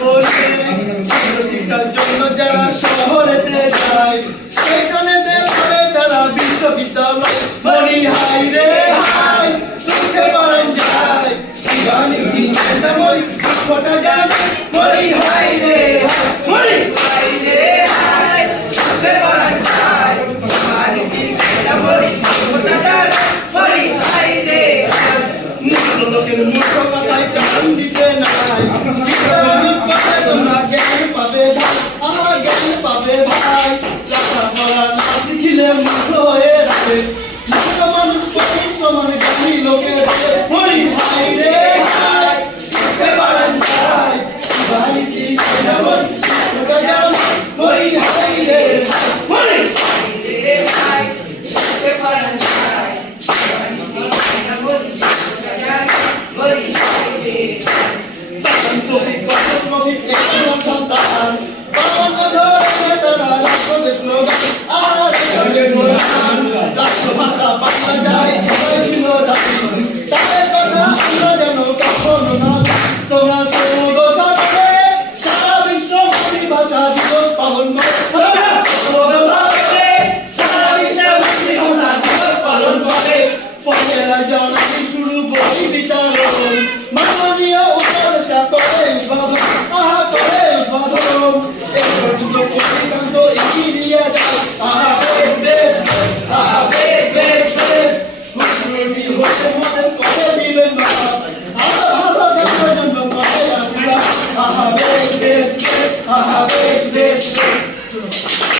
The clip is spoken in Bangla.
বসে শিক্ষার জন্য যারা শহরেতে যায় সেখানে পড়ে তারা বিশ্ববিদ্যালয় মরি হাই রে হাই তুলতে পারেন যায় জীবনে শিক্ষা মরি দুঃখটা জানে মরি হাই রে মরি হাই রে হাই তুলতে পারেন যায় জীবনে শিক্ষা মরি দুঃখটা জানে মরি হাই রে মূর্খ লোকের মূর্খ কথায় কান দিতে নাই তোমরা জ্ঞান পাবে ভাই আমার জ্ঞান পাবে ভাই লেখাপড়া না শিখিলে মূর্খ হয়ে যাবে মূর্খ মানুষ সমান জ্ঞানী লোকের মরি হাই রে হাই শিখতে পারেন ভাই ভাই শিখতে মরি ওটা যাও মরি হাই রে মরি হাই রে হাই শিখতে পারেন ভাই ভাই শিখতে মরি ওটা যাও মরি হাই রে তুমি কত কবি একদম সন্তান বাবা ধরে তারা রাখবে স্লোগান আর স্লোগান রাষ্ট্রভাষা বাংলা যায় সবাই ছিল জাতি তাদের কথা আমরা যেন কখনো না তোমরা সুদোষে সারা বিশ্ব মাতৃভাষা দিবস পালন করে সারা বিশ্ব মাতৃভাষা দিবস পালন করে পয়লা জানুয়ারি শুরু বই বিচারণ মাননীয় উপদেষ্টা করে উদ্বোধন আহা করে উদ্বোধন একটু সুযোগ অধিকাংশ এগিয়ে দিয়ে যায় আহা বেশ মুখ্যমন্ত্রী হতে মনে করে দিবেন না আহা ভালো দেশের জন্য করে আসিবা আহা বেশ